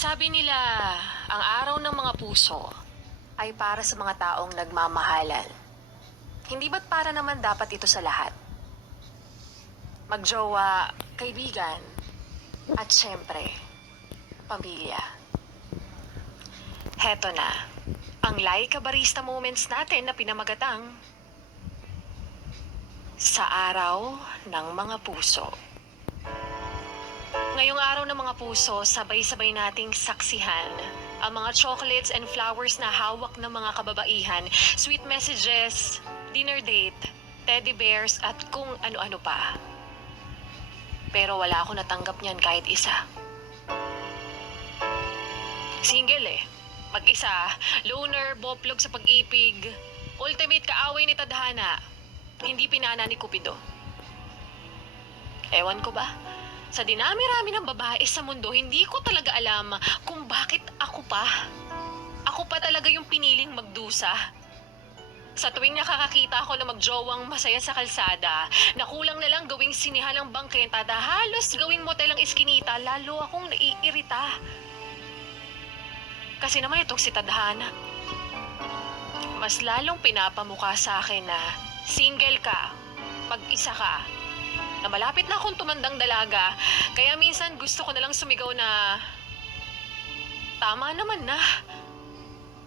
Sabi nila, ang araw ng mga puso ay para sa mga taong nagmamahalan. Hindi ba't para naman dapat ito sa lahat? Magjowa, kaibigan, at syempre, pamilya. Heto na, ang Laika Barista Moments natin na pinamagatang sa araw ng mga puso. Ngayong araw ng mga puso, sabay-sabay nating saksihan ang mga chocolates and flowers na hawak ng mga kababaihan, sweet messages, dinner date, teddy bears at kung ano-ano pa. Pero wala ako natanggap niyan kahit isa. Single mag-isa, loner, boplog sa pag-ibig, ultimate kaaway ni tadhana, hindi pinana ni Cupido. Ewan ko ba? Sa dinami-rami ng babae sa mundo, hindi ko talaga alam kung bakit ako pa. Ako pa talaga yung piniling magdusa. Sa tuwing nakakakita ako na magjowang masaya sa kalsada, na kulang na lang gawing sinihalang bangkenta, halos gawing motel ang iskinita, lalo akong naiirita. Kasi naman itong si Tadhana, mas lalong pinapamukha sa akin na single ka, mag-isa ka, na malapit na akong tumandang dalaga, kaya minsan gusto ko na lang sumigaw na, tama naman na.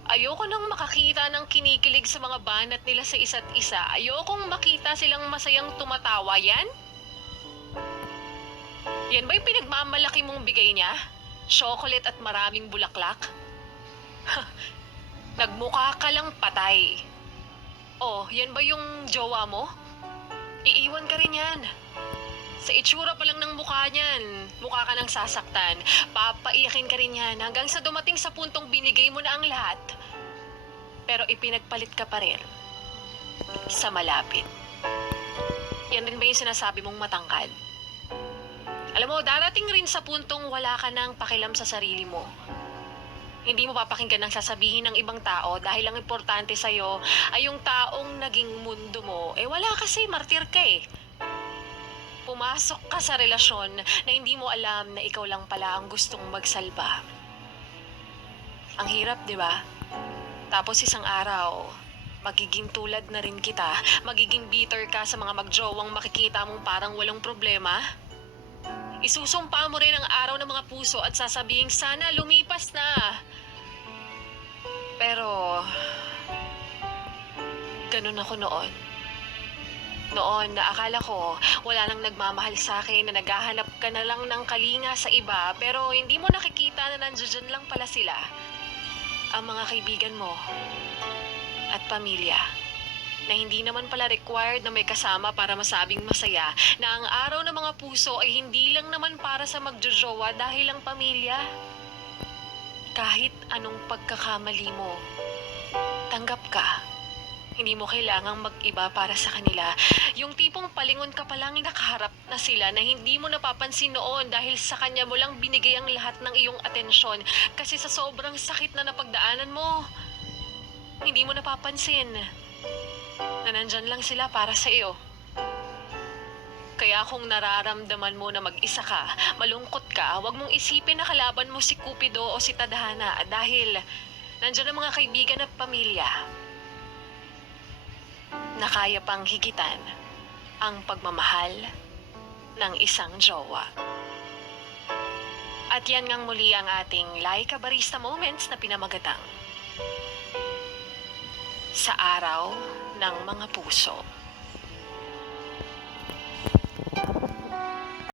Ayoko nang makakita ng kinikilig sa mga banat nila sa isa't isa. Ayokong makita silang masayang tumatawa. Yan? Yan ba yung pinagmamalaki mong bigay niya? Chocolate at maraming bulaklak? Nagmukha ka lang patay. Oh, yan ba yung jowa mo? Iiwan ka rin yan. Sa itsura pa lang ng mukha niyan, mukha ka nang sasaktan. Papaiyakin ka rin yan hanggang sa dumating sa puntong binigay mo na ang lahat. Pero ipinagpalit ka pa rin sa malapit. Yan rin ba yung sinasabi mong matangkad? Alam mo, darating rin sa puntong wala ka nang pakialam sa sarili mo. Hindi mo papakinggan ang sasabihin ng ibang tao dahil ang importante sa'yo ay yung taong naging mundo mo. Wala kasi, martir ka Pumasok ka sa relasyon na hindi mo alam na ikaw lang pala ang gustong magsalba. Ang hirap, di ba? Tapos isang araw, magiging tulad na rin kita, magiging bitter ka sa mga magjowang makikita mong parang walang problema. Isusumpa mo rin ang araw ng mga puso at sasabihing sana lumipas na. Pero, ganun ako noon. Noon na akala ko wala nang nagmamahal sa akin, na naghahanap ka na lang ng kalinga sa iba, pero hindi mo nakikita na nandiyan lang pala sila. Ang mga kaibigan mo at pamilya, na hindi naman pala required na may kasama para masabing masaya, na ang araw ng mga puso ay hindi lang naman para sa magjojowa dahil ang pamilya. Kahit anong pagkakamali mo, tanggap ka. Hindi mo kailangang mag-iba para sa kanila. Yung tipong palingon ka palang nakaharap na sila na hindi mo napapansin noon dahil sa kanya mo lang binigay ang lahat ng iyong atensyon. Kasi sa sobrang sakit na napagdaanan mo, hindi mo napapansin na nandyan lang sila para sa iyo. Kaya kung nararamdaman mo na mag-isa ka, malungkot ka, huwag mong isipin na kalaban mo si Cupido o si Tadhana dahil nandyan ang mga kaibigan at pamilya na kaya pang higitan ang pagmamahal ng isang jowa. At yan ngang muli ang ating Laika Barista Moments na pinamagatang sa araw ng mga puso.